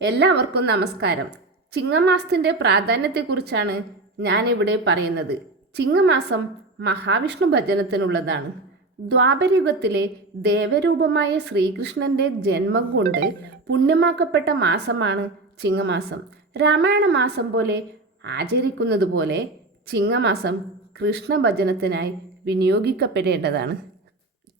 എല്ലാവർക്കും നമസ്കാരം. ചിങ്ങമാസത്തിന്റെ പ്രാധാന്യത്തെക്കുറിച്ചാണ് ഞാനിവിടെ പറയുന്നത്. ചിങ്ങമാസം മഹാവിഷ്ണു ഭജനത്തിനുള്ളതാണ്. ദ്വാപരയുഗത്തിലെ ദേവരൂപമായ ശ്രീകൃഷ്ണന്റെ ജന്മം കൊണ്ട് പുണ്യമാക്കപ്പെട്ട മാസമാണ് ചിങ്ങമാസം. രാമായണ മാസം പോലെ ആചരിക്കുന്നത് പോലെ ചിങ്ങമാസം കൃഷ്ണഭജനത്തിനായി വിനിയോഗിക്കപ്പെടേണ്ടതാണ്.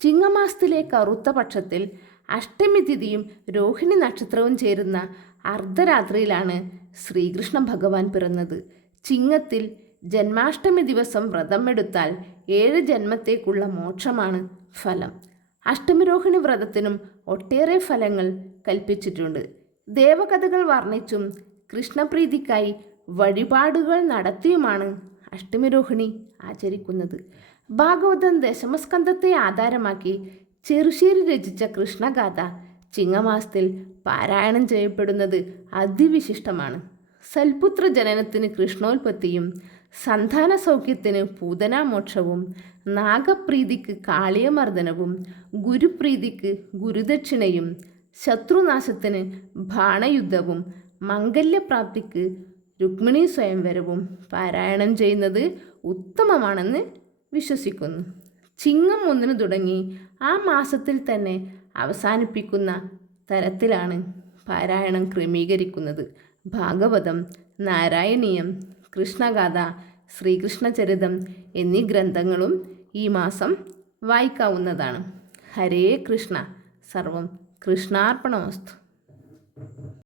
ചിങ്ങമാസത്തിലെ കറുത്ത പക്ഷത്തിൽ അഷ്ടമി തിഥിയും രോഹിണി നക്ഷത്രവും ചേരുന്ന അർദ്ധരാത്രിയിലാണ് ശ്രീകൃഷ്ണ ഭഗവാൻ പിറന്നത്. ചിങ്ങത്തിൽ ജന്മാഷ്ടമി ദിവസം വ്രതം വ്രതമെടുത്താൽ ഏഴ് ജന്മത്തേക്കുള്ള മോക്ഷമാണ് ഫലം. അഷ്ടമിരോഹിണി വ്രതത്തിനും ഒട്ടേറെ ഫലങ്ങൾ കൽപ്പിച്ചിട്ടുണ്ട്. ദേവകഥകൾ വർണിച്ചും കൃഷ്ണപ്രീതിക്കായി വഴിപാടുകൾ നടത്തിയുമാണ് അഷ്ടമിരോഹിണി ആചരിക്കുന്നത്. ഭാഗവതം ദശമസ്കന്ധത്തെ ആധാരമാക്കി ചെറുശ്ശേരി രചിച്ച കൃഷ്ണഗാഥ ചിങ്ങമാസത്തിൽ പാരായണം ചെയ്യപ്പെടുന്നത് അതിവിശിഷ്ടമാണ്. സൽപുത്ര ജനനത്തിന് കൃഷ്ണോൽപത്തിയും സന്താന സൗഖ്യത്തിന് പൂതനാമോക്ഷവും നാഗപ്രീതിക്ക് കാളിയമർദ്ദനവും ഗുരുപ്രീതിക്ക് ഗുരുദക്ഷിണയും ശത്രുനാശത്തിന് ബാണയുദ്ധവും മംഗല്യപ്രാപ്തിക്ക് രുക്മിണി സ്വയംവരവും പാരായണം ചെയ്യുന്നത് ഉത്തമമാണെന്ന് വിശ്വസിക്കുന്നു. ചിങ്ങം ഒന്നിന് തുടങ്ങി ആ മാസത്തിൽ തന്നെ അവസാനിപ്പിക്കുന്ന തരത്തിലാണ് പാരായണം ക്രമീകരിക്കുന്നത്. ഭാഗവതം നാരായണീയം കൃഷ്ണഗാഥ ശ്രീകൃഷ്ണചരിതം എന്നീ ഗ്രന്ഥങ്ങളും ഈ മാസം വായിക്കാവുന്നതാണ്. ഹരേ കൃഷ്ണ. സർവം കൃഷ്ണാർപ്പണമസ്തു.